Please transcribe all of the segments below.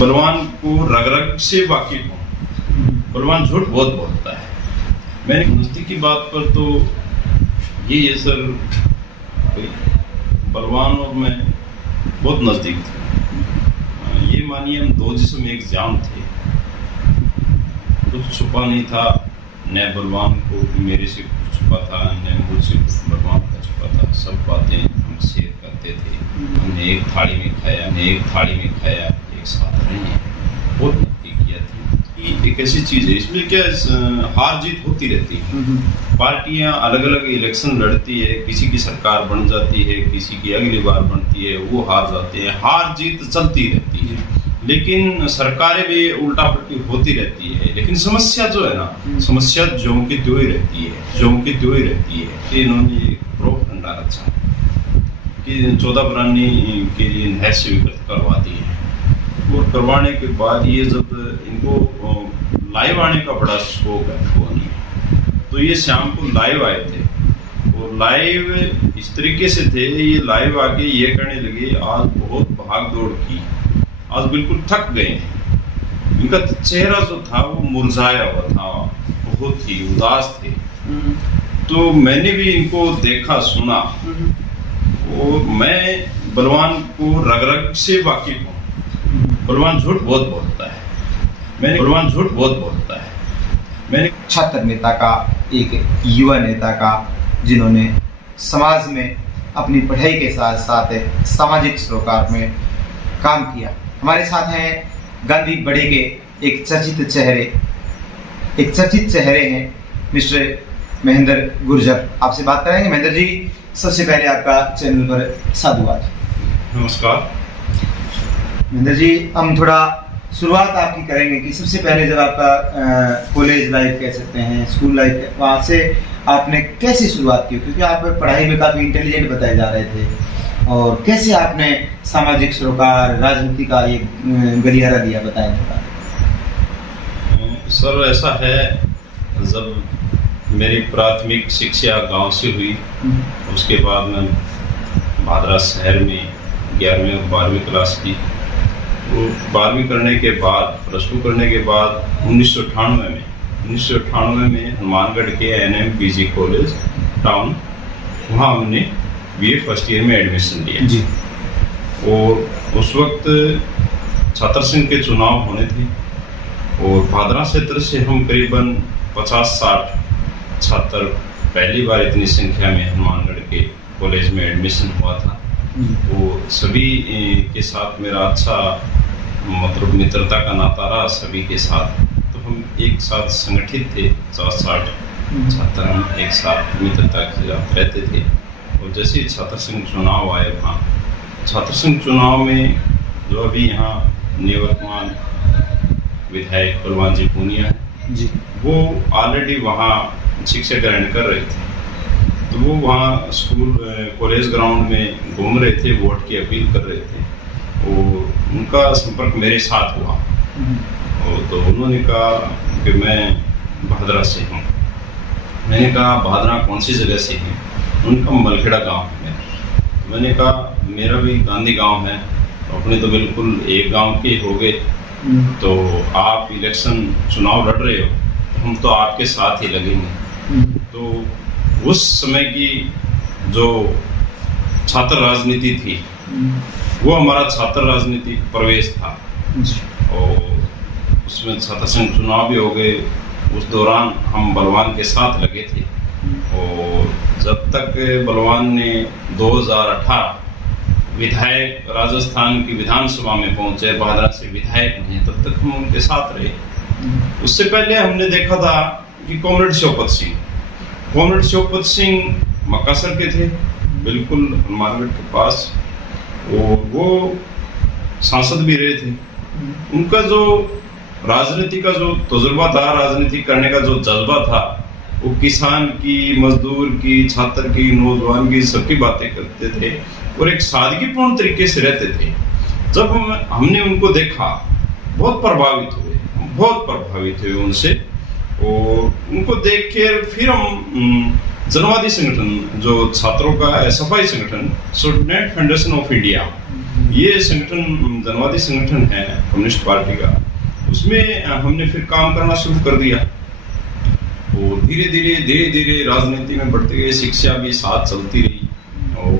बलवान को रग रग से वाकिफ हूँ। बलवान झूठ बहुत बोलता है। मैंने नज़दीक की बात पर तो ये है सर, बलवान और मैं बहुत नज़दीक थे। ये मानिए हम दो जिस्म एक जान थे। कुछ छुपा नहीं था, न बलवान को मेरे से कुछ छुपा था, न मुझसे कुछ बलवान का छुपा था। सब बातें हम शेयर करते थे। हमने एक थाली में खाया, एक साथ रहे, बहुत नज़दीक किया थी। एक ऐसी चीज़ है, इसमें क्या हार जीत होती रहती है। पार्टियां अलग अलग इलेक्शन लड़ती है, किसी की सरकार बन जाती है, किसी की अगली बार बनती है, वो हार जाते हैं। हार जीत चलती रहती है, लेकिन सरकारें भी उल्टा पलटी होती रहती है। लेकिन समस्या जो है ना, समस्या ज्यों की त्यों ही रहती है। तो इन्होंने प्रोप डंडा रचा कि 14 बरानी के लिए नहर स्वीकृत करवा दी है। और करवाने के बाद ये जब इनको लाइव आने का बड़ा शौक है फोन में, तो ये शाम को लाइव आए थे। और लाइव इस तरीके से थे, ये लाइव आके ये कहने लगे आज बहुत भाग दौड़ की, आज बिल्कुल थक गए हैं। इनका चेहरा जो था वो मुरझाया हुआ था, बहुत ही उदास थे। तो मैंने भी इनको देखा, सुना, और मैं बलवान को रग रग से वाकिफ हूँ। बलवान झूठ बहुत बोलता है। मैंने छात्र नेता का, एक युवा नेता का, जिन्होंने समाज में अपनी पढ़ाई के साथ साथ सामाजिक सरोकार में काम किया। हमारे साथ हैं गांधी बड़े के एक चर्चित चेहरे हैं मिस्टर महेंद्र गुर्जर। आपसे बात करेंगे। महेंद्र जी, सबसे पहले आपका चैनल पर साधुवाद। नमस्कार महेंद्र जी, हम थोड़ा शुरुआत आपकी करेंगे कि सबसे पहले जब आपका कॉलेज लाइफ कह सकते हैं, स्कूल लाइफ, वहाँ से आपने कैसे शुरुआत की? क्योंकि आप पढ़ाई में काफ़ी इंटेलिजेंट बताए जा रहे थे, और कैसे आपने सामाजिक सरोकार, राजनीति का ये गलियारा लिया, बताएं थोड़ा। सर ऐसा है, जब मेरी प्राथमिक शिक्षा गांव से हुई, उसके बाद मैं भादरा शहर में 11वीं और 12वीं क्लास की। वो 12वीं करने के बाद, प्लस 2 करने के बाद 1998 में हनुमानगढ़ के NMPG कॉलेज टाउन, वहाँ हमने BA फर्स्ट ईयर में एडमिशन लिया जी। और उस वक्त छात्र संघ के चुनाव होने थे, और भादरा क्षेत्र से हम करीबन 50-60 छात्र पहली बार इतनी संख्या में हनुमानगढ़ के कॉलेज में एडमिशन हुआ था। वो सभी के साथ मेरा अच्छा मतलब मित्रता का नाता रहा सभी के साथ। तो हम एक साथ संगठित थे, 50-60 छात्र हम एक साथ मित्रता के साथ रहते थे। और जैसे छात्र संघ चुनाव आए, वहाँ छात्र संघ चुनाव में जो अभी यहाँ निवर्तमान विधायक बलवान जी पूनिया है जी, वो ऑलरेडी वहाँ शिक्षा ग्रहण कर रहे थे। तो वो वहाँ स्कूल कॉलेज ग्राउंड में घूम रहे थे, वोट की अपील कर रहे थे, और उनका संपर्क मेरे साथ हुआ। और तो उन्होंने कहा कि मैं भादरा से हूँ। मैंने कहा भादरा कौन सी जगह से है? उनका मलखेड़ा गांव है। मैंने कहा मेरा भी गांधी गांव है, अपने तो बिल्कुल एक गांव के हो गए। तो आप इलेक्शन चुनाव लड़ रहे हो, तो हम तो आपके साथ ही लगेंगे। तो उस समय की जो छात्र राजनीति थी, वो हमारा छात्र राजनीति प्रवेश था, और उसमें छात्र संघ चुनाव भी हो गए। उस दौरान हम बलवान के साथ लगे थे, और जब तक बलवान ने 2018 विधायक राजस्थान की विधानसभा में पहुंचे, भादरा से विधायक नहीं, तब तक हम उनके साथ रहे। उससे पहले हमने देखा था कि कॉमरेड शिवपत सिंह मकासर के थे, बिल्कुल हनुमानगढ़ के पास, और वो सांसद भी रहे थे। उनका जो राजनीति का जो तजुर्बा था, राजनीति करने का जो जज्बा था, वो किसान की, मजदूर की, छात्र की, नौजवान की, सबकी बातें करते थे, और एक सादगीपूर्ण तरीके से रहते थे। जब हमने उनको देखा, बहुत प्रभावित हुए उनसे, और उनको देख कर फिर हम जनवादी संगठन, जो छात्रों का SFI संगठन, स्टूडेंट फेडरेशन ऑफ इंडिया, ये संगठन जनवादी संगठन है कम्युनिस्ट पार्टी का, उसमें हमने फिर काम करना शुरू कर दिया और धीरे धीरे राजनीति में बढ़ते गए। शिक्षा भी साथ चलती रही और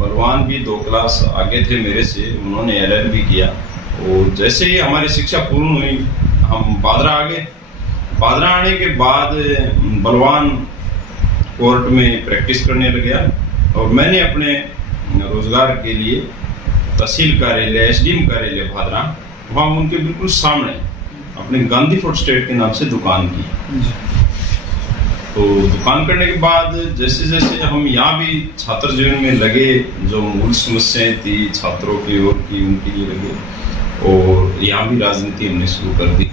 बलवान भी 2 क्लास आगे थे मेरे से, उन्होंने LLB किया और जैसे ही हमारी शिक्षा पूर्ण हुई हम बादरा आ गए। बादरा आने के बाद बलवान कोर्ट में प्रैक्टिस करने लग गया और मैंने अपने रोजगार के लिए तहसील कार्यालय SDM कार्यालय बादरा, वहाँ उनके बिल्कुल सामने अपने गांधी फूड स्टेट के नाम से दुकान की। तो दुकान करने के बाद जैसे जैसे हम यहाँ भी छात्र जीवन में लगे, जो मूल समस्याएं थी छात्रों की और की उनके लिए लगे और यहाँ भी राजनीति हमने शुरू कर दी।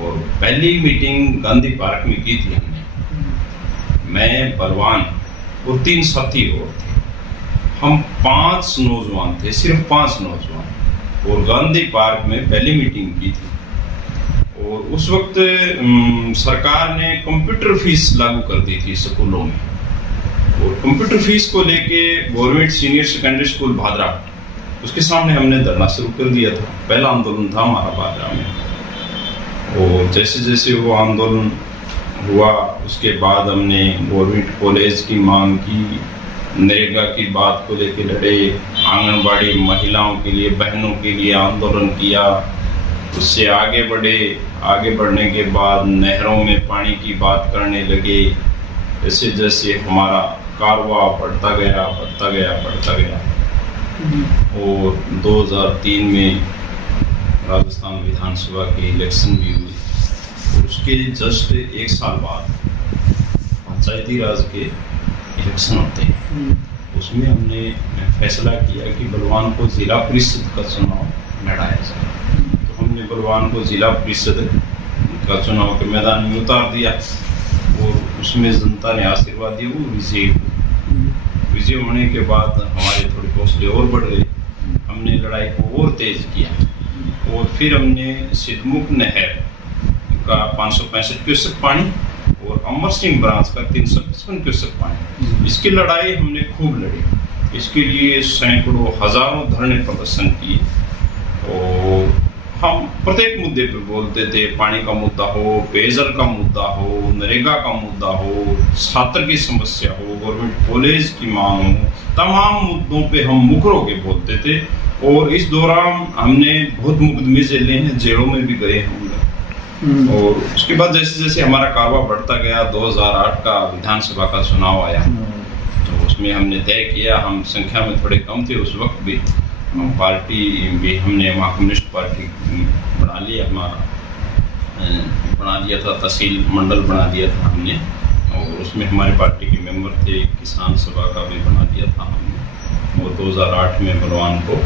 और पहली मीटिंग गांधी पार्क में की थी हमने, मैं, बलवान और 3 साथी और थे। हम 5 नौजवान थे, सिर्फ 5 नौजवान, और गांधी पार्क में पहली मीटिंग की थी। और उस वक्त सरकार ने कंप्यूटर फीस लागू कर दी थी स्कूलों में, और कंप्यूटर फीस को लेके government senior secondary school Bhadra, उसके सामने हमने धरना शुरू कर दिया था। पहला आंदोलन था हमारा भादरा में। और जैसे जैसे वो आंदोलन हुआ उसके बाद हमने गवर्नमेंट कॉलेज की मांग की, नरेगा की बात को लेके लड़े, आंगनबाड़ी महिलाओं के लिए, बहनों के लिए आंदोलन किया। उससे आगे बढ़े, आगे बढ़ने के बाद नहरों में पानी की बात करने लगे। जैसे जैसे हमारा कारवा बढ़ता गया और 2003 में राजस्थान विधानसभा के इलेक्शन भी हुए और उसके जस्ट 1 साल बाद पंचायती राज के इलेक्शन होते हैं। उसमें हमने फैसला किया कि बलवान को जिला परिषद का चुनाव लड़ाया जाए। तो हमने बलवान को जिला परिषद का चुनाव के मैदान में उतार दिया और उसमें जनता ने आशीर्वाद दिया, वो विजय होने के बाद हमारे थोड़े हौसले और बढ़ गए। हमने लड़ाई को और तेज किया और फिर हमने सिद्धमुख नहर का 565 क्यूसेक पानी और अमर सिंह ब्रांच का 355 क्यूसेक पानी, इसकी लड़ाई हमने खूब लड़ी। इसके लिए सैकड़ों हजारों धरने प्रदर्शन किए और हम प्रत्येक मुद्दे पर बोलते थे। पानी का मुद्दा हो, पेयजल का मुद्दा हो, नरेगा का मुद्दा हो, छात्र की समस्या हो, गवर्नमेंट कॉलेज की मांग हो, तमाम मुद्दों पे हम मुकर होके बोलते थे। और इस दौरान हमने बहुत मुकदमे झेले हैं, जेलों में भी गए हम। और उसके बाद जैसे जैसे हमारा कारवा बढ़ता गया, 2008 का विधानसभा का चुनाव आया तो उसमें हमने तय किया, हम संख्या में थोड़े कम थे उस वक्त भी, पार्टी भी हमने वहाँ कम्युनिस्ट पार्टी बना लिया, बना लिया था, तहसील मंडल बना दिया था हमने। और उसमें हमारे पार्टी के मेंबर थे, किसान सभा का भी बना दिया था हमने। और 2008 में बलवान को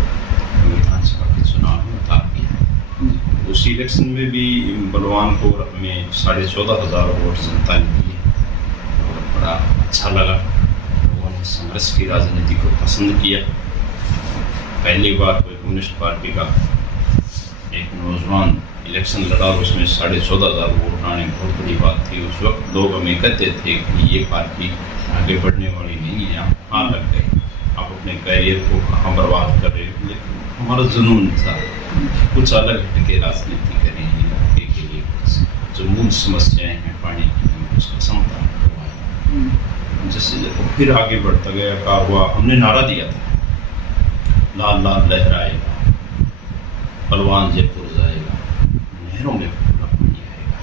विधानसभा के चुनाव में उतार दिया। उस इलेक्शन में भी बलवान को हमें 14,500 वोट जनता ने दिए और बड़ा अच्छा लगा। लोगों ने संघर्ष की राजनीति को पसंद किया। पहली बार कोई कम्युनिस्ट पार्टी का एक नौजवान इलेक्शन लड़ा और उसमें 14,500 वोट आने बहुत बड़ी बात थी। उस वक्त लोग हमें कहते थे कि ये पार्टी आगे बढ़ने वाली नहीं है, आप कहाँ लग गए, आप अपने करियर को कहाँ बर्बाद कर रहे हो। लेकिन हमारा जुनून था कुछ अलग हटके राजनीति करें, इलाके के लिए जो मूल समस्याएं हैं पानी की उसका समाधान करवाएं। जैसे फिर आगे बढ़ता गया कारवा, हमने नारा दिया था, लाल लाल लहराएगा, बलवान जयपुर जाएगा, नहरों में पूरा पानी आएगा,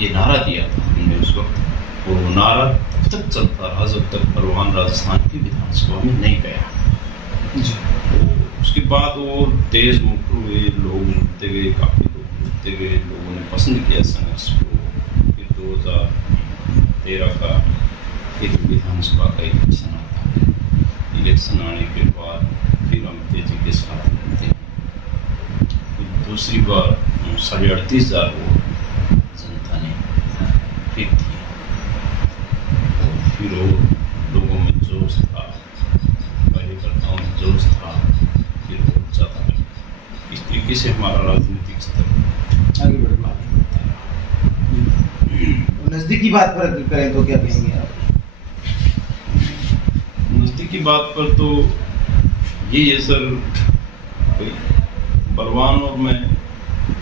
ये नारा दिया था हमने उस वक्त। और वो नारा तब तक चलता रहा जब तक बलवान राजस्थान की विधानसभा में नहीं गया। तो उसके बाद वो तेज मुकर हुए, लोग जुटते गए, काफ़ी लोग जुटते गए, लोगों ने पसंद किया संघर्ष को। फिर 2013 का फिर विधानसभा का इलेक्शन आता है। इलेक्शन आने के बाद फिर हम तेजी के साथ लड़ते हैं। दूसरी बार 38,500 वोट जनता ने फिर दिए और फिर वो लोगों में जोश था, कार्यकर्ताओं में जोश था, फिर वोट ज़्यादा लगा। इस तरीके से हमारा राजनीतिक स्तर आगे बढ़ता है। नज़दीकी बात पर करें तो क्या कहेंगे आप? नज़दीकी बात पर तो ये है सर कोई बलवान और मैं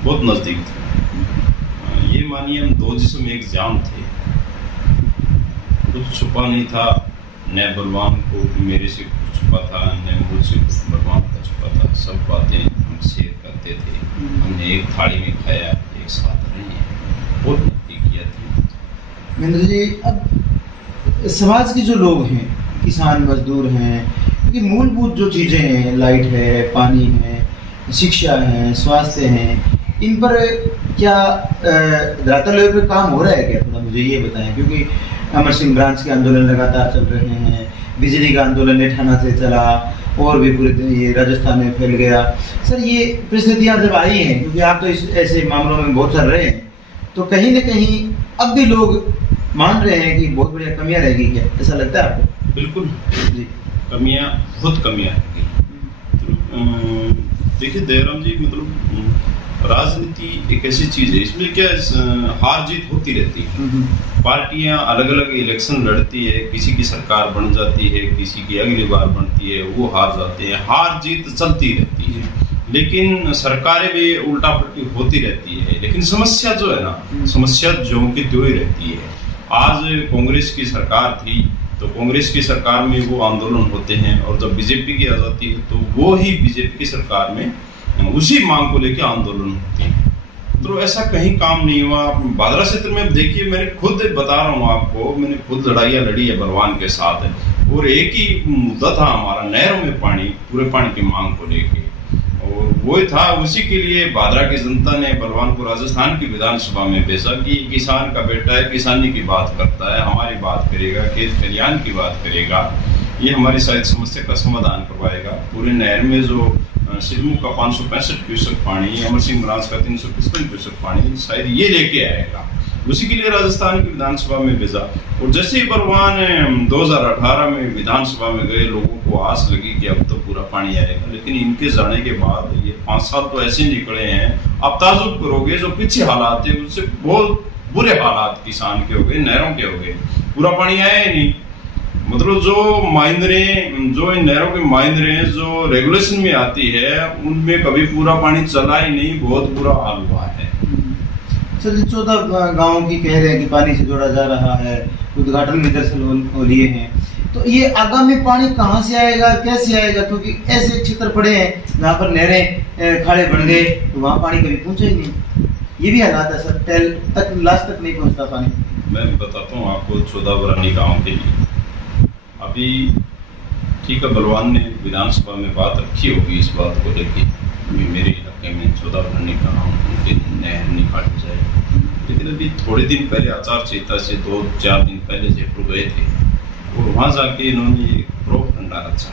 बहुत नज़दीक थे। ये मानिए हम दो जिस्म एक जान थे। कुछ छुपा नहीं था, न बलवान को मेरे से कुछ छुपा था, न मुझसे कुछ बलवान का छुपा था। सब बातें हम शेयर करते थे। हमने एक थाली में खाया, एक साथ रहे, बहुत नज़दीकियाँ थी। महेंद्र जी, अब समाज के जो लोग हैं, किसान मजदूर हैं, क्योंकि मूलभूत जो चीज़ें हैं, लाइट है, पानी है, शिक्षा है, स्वास्थ्य है, इन पर क्या धरातल लेवल पे काम हो रहा है क्या? थोड़ा मुझे ये बताएं, क्योंकि अमर सिंह ब्रांच के आंदोलन लगातार चल रहे हैं, बिजली का आंदोलन नेठाना से चला और भी पूरे ये राजस्थान में फैल गया। सर, ये परिस्थितियाँ जब आई हैं, क्योंकि आप तो इस ऐसे मामलों में बहुत चल रहे हैं, तो कहीं न कहीं अब भी लोग मान रहे हैं कि बहुत बढ़िया कमियाँ रहेगी क्या? ऐसा लगता है आपको? बिल्कुल जी, कमियाँ रहेगी। देखिए दयाराम जी, मतलब राजनीति एक ऐसी चीज है, इसमें क्या हार जीत होती रहती है। पार्टियां अलग अलग इलेक्शन लड़ती है, किसी की सरकार बन जाती है, किसी की अगली बार बनती है, वो हार जाते हैं, हार जीत चलती रहती है। लेकिन सरकारें भी उल्टा पलटी होती रहती है, लेकिन समस्या जो है ना, समस्या ज्यों की त्यों ही रहती है। आज कांग्रेस की सरकार थी तो कांग्रेस की सरकार में वो आंदोलन होते हैं, और जब बीजेपी की आ जाती है तो वो ही बीजेपी की सरकार में उसी मांग को लेकर आंदोलन होते हैं। तो ऐसा कहीं काम नहीं हुआ। भादरा क्षेत्र में देखिए, मैंने खुद बता रहा हूँ आपको, मैंने खुद लड़ाइयाँ लड़ी है बलवान के साथ, और एक ही मुद्दा था हमारा, नहरों में पानी, पूरे पानी की मांग को लेके, और वो था। उसी के लिए भादरा की जनता ने बलवान को राजस्थान की विधानसभा में भेजा कि किसान का बेटा है, किसानी की बात करता है, हमारी बात करेगा, खेत खलियान की बात करेगा, ये हमारी शायद समस्या का समाधान करवाएगा। पूरे नहर में जो सिरमू का 565 क्यूसेक पानी, अमर सिंह ब्रांच का 355 क्यूसेक पानी, शायद ये लेके आएगा। उसी के लिए राजस्थान की विधानसभा में भेजा। और जैसे ही बलवान 2018 में विधानसभा में गए, लोगों को आस लगी कि अब तो पूरा पानी आएगा, लेकिन इनके जाने के बाद ये 5 साल तो ऐसे निकले हैं। आप ताजुब करोगे, जो पीछे हालात है उससे बहुत बुरे हालात किसान के हो गए, नहरों के हो गए, पूरा पानी आया ही नहीं। मतलब जो इन नहरों के माइंदरे जो रेगुलेशन में आती है, उनमें कभी पूरा पानी चला ही नहीं, बहुत बुरा हाल हुआ है। सर जी, 14 गाँव की कह रहे हैं कि पानी से जोड़ा जा रहा है, उद्घाटन भी दरअसल हो लिए हैं, तो ये आगामी पानी कहाँ से आएगा, कैसे आएगा? क्योंकि ऐसे क्षेत्र पड़े हैं जहाँ पर नहरें खाड़े बन गए, तो वहाँ पानी कभी पहुँचा ही नहीं। ये भी हालात है सर, टेल तक लास्ट तक नहीं पहुँचता पानी। मैं बताता हूँ आपको 14 बरानी गाँव के लिए। अभी ठीक है, बलवान ने विधानसभा में बात रखी होगी इस बात को लेके, अभी मेरे इलाके में 14 बरानी गाँव उनके नहर निकाली जाए। लेकिन अभी थोड़े दिन पहले आचार संहिता से 2-4 दिन पहले जयपुर गए थे, और वहाँ जाके इन्होंने एक प्रोप फंडा रचा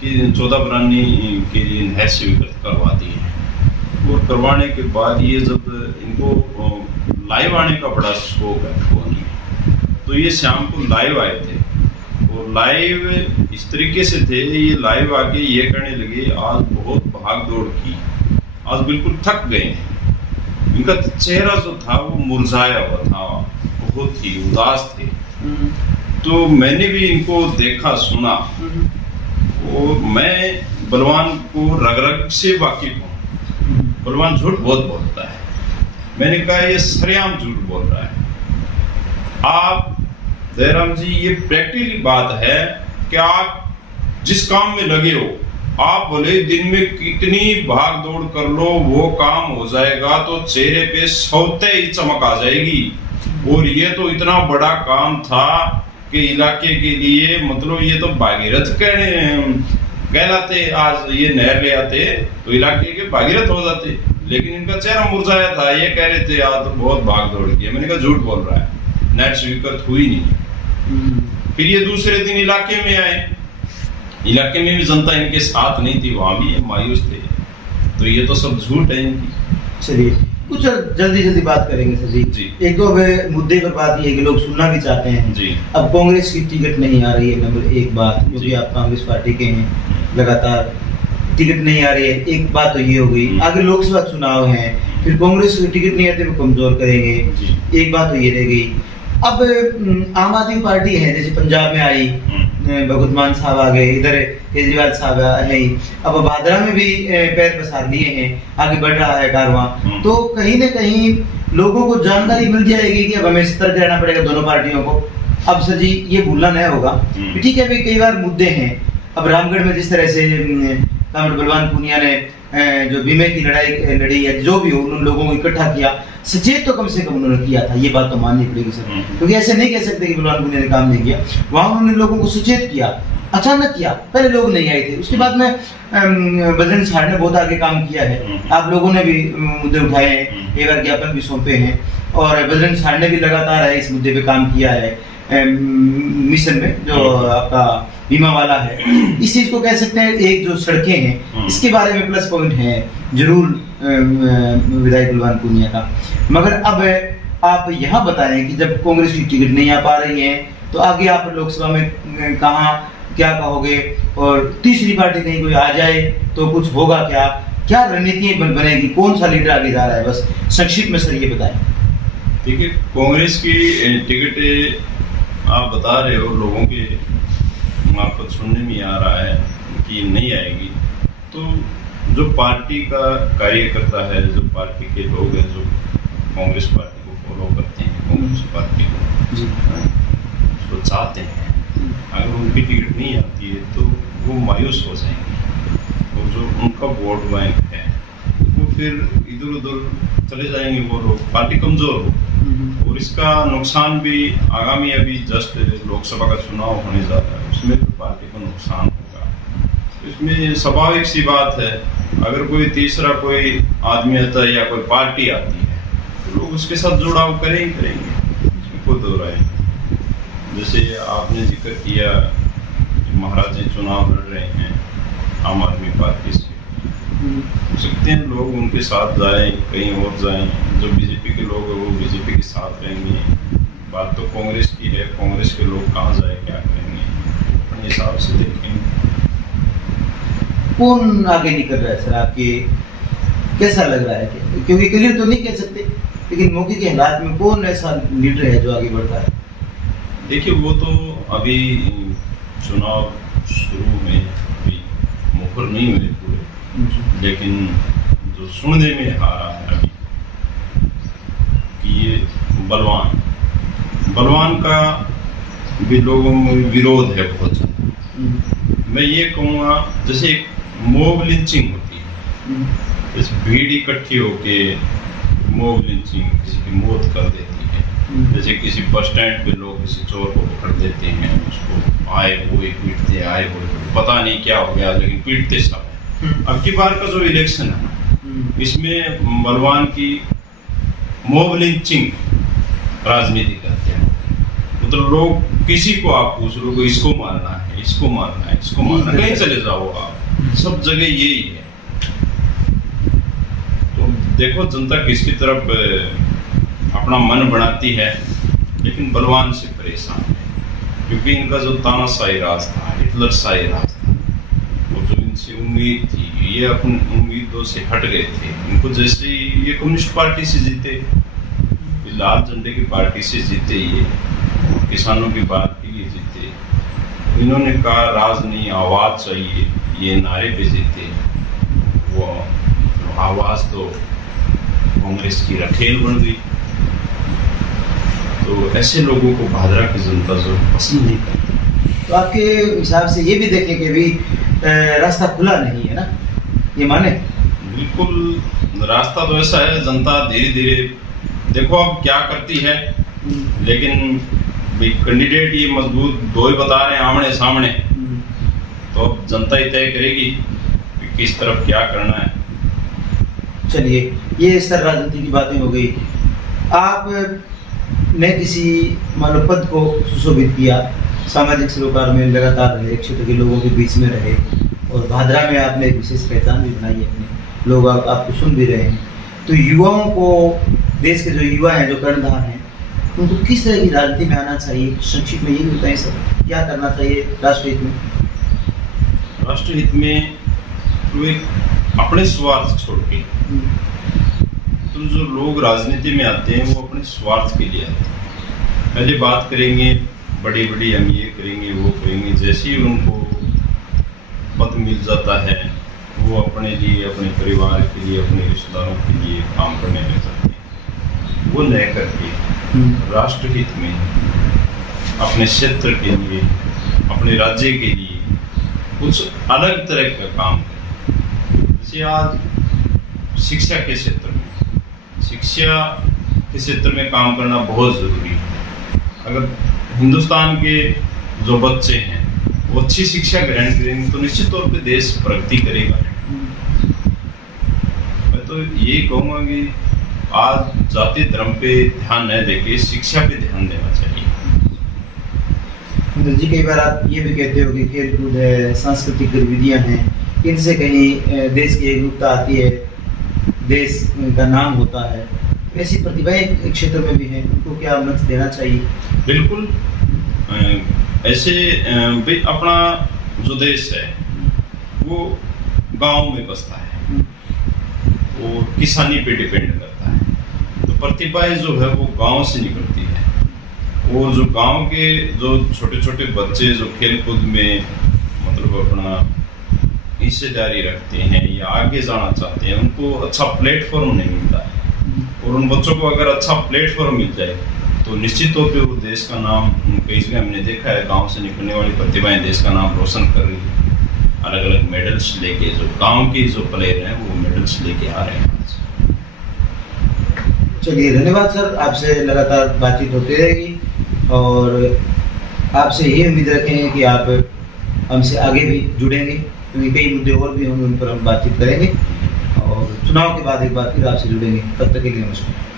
कि 14 बरानी के लिए नहर स्वीकृत करवा दी है। और करवाने के बाद ये जब इनको लाइव आने का बड़ा शौक है फोन में, तो ये शाम को लाइव आए थे, और लाइव इस तरीके से थे, ये लाइव आके ये कहने लगे आज बहुत भाग दौड़ की, आज बिल्कुल थक गए। इनका चेहरा जो था वो मुरझाया हुआ था, बहुत ही उदास थे। तो मैंने भी इनको देखा, सुना, और मैं बलवान को रग रग से वाकिफ हूँ। बलवान झूठ बहुत बोलता है। मैंने कहा ये सरेआम झूठ बोल रहा है। आप दयाराम जी, ये प्रैक्टिकली बात है कि आप जिस काम में लगे हो, आप भले दिन में कितनी भाग दौड़ कर लो, वो काम हो जाएगा तो चेहरे पे सौते ही चमक आ जाएगी। और ये तो इतना बड़ा काम था कि इलाके के लिए, मतलब ये तो भागीरथ कहलाते, आज ये नहर ले आते तो इलाके के भागीरथ हो जाते, लेकिन इनका चेहरा मुरझाया था। ये कह रहे थे आज तो बहुत भाग दौड़ की। मैंने कहा झूठ बोल रहा है, नहर स्वीकृत हुई नहीं। फिर ये दूसरे दिन इलाके में आए, इलाके में भी जनता इनके साथ नहीं थी, वहां भी मायूस थे। तो ये तो सब झूठ है इनकी। चलिए, कुछ जल्दी बात करेंगे सर जी। एक दो मुद्दे पर बात ये है कि लोग सुनना भी चाहते हैं जी। अब कांग्रेस की टिकट नहीं आ रही है, नंबर एक बात, क्योंकि आप कांग्रेस पार्टी के हैं, लगातार टिकट नहीं आ रही है, एक बात तो ये हो गई। आगे लोकसभा चुनाव है, फिर कांग्रेस की टिकट नहीं आते वो कमजोर करेंगे, एक बात तो ये रह गई। अब आम आदमी पार्टी है, जैसे पंजाब में आई, भगवत मान साहब आ गए, इधर केजरीवाल साहब है ही, अब भादरा में भी पैर पसार लिए हैं, आगे बढ़ रहा है कारवां। तो कहीं ना कहीं लोगों को जानकारी मिल जाएगी कि अब हमें सतर्क रहना पड़ेगा दोनों पार्टियों को। अब सर जी ये भूलना नहीं होगा कि ठीक है भाई, कई बार मुद्दे हैं। अब रामगढ़ में जिस तरह से कॉमरेड बलवान पूनिया ने जो बीमे की लड़ाई लड़ी या जो भी हो, उन लोगों को इकट्ठा किया, सचेत तो कम से कम उन्होंने किया था, ये बात तो माननी पड़ेगी सर, क्योंकि ऐसे नहीं कह सकते कि बलवान पूनिया ने काम नहीं किया। वहां उन्होंने लोगों को सचेत किया, अचानक किया, पहले लोग नहीं आए थे, उसके बाद में बजरंग साहड़ ने बहुत आगे काम किया है। आप लोगों ने भी मुद्दे उठाए हैं, एक बार ज्ञापन भी सौंपे हैं, और बजरंग साहड़ ने भी लगातार इस मुद्दे पे काम किया है मिशन में, जो आपका बीमा वाला है। इस चीज को कह सकते हैं, एक जो सड़कें हैं इसके बारे में प्लस पॉइंट है जरूर विधायक बलवान पूनिया का। मगर अब आप यहाँ बताएं कि जब कांग्रेस की टिकट नहीं आ पा रही है तो आगे आप लोकसभा में कहाँ क्या कहोगे, और तीसरी पार्टी कहीं कोई आ जाए तो कुछ होगा क्या, क्या रणनीति बनेगी, कौन सा लीडर आगे जा रहा है, बस संक्षिप्त में सर ये बताएं। देखिए, कांग्रेस की टिकट आप बता रहे हो, लोगों के मार्फत सुनने में आ रहा है कि नहीं आएगी, तो जो पार्टी का कार्यकर्ता है, जो पार्टी के लोग हैं, जो कांग्रेस पार्टी को फॉलो करते हैं, कांग्रेस पार्टी को उसको चाहते हैं, अगर उनकी टिकट नहीं आती है तो वो मायूस हो जाएंगे, और जो उनका वोट बैंक है वो फिर इधर उधर चले जाएंगे, वो लोग, पार्टी कमजोर हो। और इसका नुकसान भी आगामी अभी जस्ट लोकसभा का चुनाव होने जा रहा है, उसमें भी पार्टी को नुकसान होगा। इसमें स्वाभाविक सी बात है, अगर कोई तीसरा कोई आदमी आता है या कोई पार्टी आती है तो लोग उसके साथ जुड़ाव करेंगे, इसमें कोई दो राय नहीं। जैसे आपने जिक्र किया, महाराज जी चुनाव लड़ रहे हैं आम आदमी पार्टी से, हो सकते हैं लोग उनके साथ जाएं, कहीं और जाएं, जो बीजेपी के लोग हैं वो बीजेपी के साथ रहेंगे। बात तो कांग्रेस की है, कांग्रेस के लोग कहाँ जाए, क्या करेंगे, अपने हिसाब से देखेंगे। कौन आगे निकल रहा है सर, आपके कैसा लग रहा है, क्योंकि क्लियर तो नहीं कह सकते, लेकिन मौके के हालात में कौन ऐसा लीडर है जो आगे बढ़ता है? देखिए, वो तो अभी चुनाव शुरू में अभी मुखर नहीं हुए पूरे, लेकिन जो सुनने में आ रहा है अभी कि ये बलवान का भी लोगों में विरोध है बहुत ज़्यादा। मैं ये कहूँगा, जैसे एक मॉब लिंचिंग होती है, जैसे भीड़ इकट्ठी होके मॉब लिंचिंग किसी की मौत कर देती है, जैसे किसी बस स्टैंड पे लोग किसी चोर को पकड़ देते हैं, उसको आए हुए पीटते, आए हुए पता नहीं क्या हो गया, लेकिन पीटते सब। अब की बार का जो इलेक्शन है ना, इसमें बलवान की मॉब लिंचिंग राजनीति करते हैं, मतलब लोग किसी को आप पूछ लो को इसको मारना है, इसको मारना है, इसको मारना है, कहीं चले जाओ आप, सब जगह यही है। तो देखो जनता किसकी तरफ अपना मन बनाती है, लेकिन बलवान से परेशान है, क्योंकि इनका जो तानाशाही राज था, हिटलर शाही राज था, वो जो इनसे उम्मीद थी, ये अपनी उम्मीदों से हट गए थे। इनको जैसे ये कम्युनिस्ट पार्टी से जीते, लाल झंडे की पार्टी से जीते, ये किसानों की बात के लिए जीते, इन्होंने कहा राज नहीं आवाज चाहिए, ये नारे पे जीते। वो आवाज तो कांग्रेस की रखेल बन गई। तो ऐसे लोगों को भादरा की जनता जो पसंद नहीं करती। तो आपके हिसाब से ये भी देखें कि अभी रास्ता खुला नहीं है ना, ये माने? बिल्कुल, रास्ता तो ऐसा है, जनता धीरे धीरे देखो अब क्या करती है, लेकिन कैंडिडेट ये मजबूत दो ही बता रहे हैं आमने सामने, तो अब जनता ही तय करेगी कि किस तरफ क्या करना है। चलिए, ये सर राजनीति की बातें हो गई। आपने किसी मान लो पद को सुशोभित किया, सामाजिक सरोकार में लगातार रहे, क्षेत्र के लोगों के बीच में रहे, और भादरा में आपने एक विशेष पहचान भी बनाई है अपनी, लोग आपको सुन भी रहे हैं। तो युवाओं को, देश के जो युवा हैं, जो कर्णधार हैं, उनको किस तरह की राजनीति में आना चाहिए? संक्षिप्त में ये बताएं सर, क्या करना चाहिए राष्ट्रहित में? राष्ट्रहित में तो एक अपने स्वार्थ छोड़ के, तो जो लोग राजनीति में आते हैं वो अपने स्वार्थ के लिए आते हैं। पहले बात करेंगे बड़ी बड़ी, हम ये करेंगे वो करेंगे, जैसे ही उनको पद मिल जाता है वो अपने लिए, अपने परिवार के लिए, अपने रिश्तेदारों के लिए काम करने लग जाते हैं। वो न करके राष्ट्रहित में, अपने क्षेत्र के लिए, अपने राज्य के लिए कुछ अलग तरह का काम करें। जैसे आज शिक्षा के क्षेत्र में काम करना बहुत ज़रूरी है। अगर हिंदुस्तान के जो बच्चे हैं वो अच्छी शिक्षा ग्रहण करेंगे तो निश्चित तौर पे देश प्रगति करेगा। मैं तो ये कहूँगा कि आज जाति धर्म पे ध्यान न देके शिक्षा पे ध्यान देना चाहिए। जी, कई बार आप ये भी कहते हो कि खेल कूद है, सांस्कृतिक गतिविधियाँ हैं, इनसे कहीं देश की एकजुटता आती है, देश का नाम होता है। ऐसी प्रतिभाएं क्षेत्र में भी हैं, उनको क्या मंच देना चाहिए? बिल्कुल। ऐसे भाई अपना जो देश है वो गांव में बसता है और किसानी पे डिपेंड करता है, तो प्रतिभाएं जो है वो गांव से निकलती है। और जो गांव के जो छोटे छोटे बच्चे जो खेल कूद में मतलब अपना हिस्सेदारी रखते हैं या आगे जाना चाहते हैं, उनको अच्छा प्लेटफॉर्म नहीं मिलता है। और उन बच्चों को अगर अच्छा प्लेटफॉर्म मिल जाए तो निश्चित तौर पे वो देश का नाम, कई जगह हमने देखा है गांव से निकलने वाली प्रतिभाएं देश का नाम रोशन कर रही है। अलग अलग मेडल्स लेके जो गांव के जो प्लेयर हैं वो मेडल्स लेके आ रहे हैं। चलिए, धन्यवाद सर, आपसे लगातार बातचीत होती रहेगी और आपसे ये उम्मीद रखेंगे कि आप हमसे आगे भी जुड़ेंगे, क्योंकि कई मुद्दे और भी होंगे, उन पर हम बातचीत करेंगे और चुनाव के बाद एक बार फिर आपसे जुड़ेंगे। तब तक के लिए नमस्कार।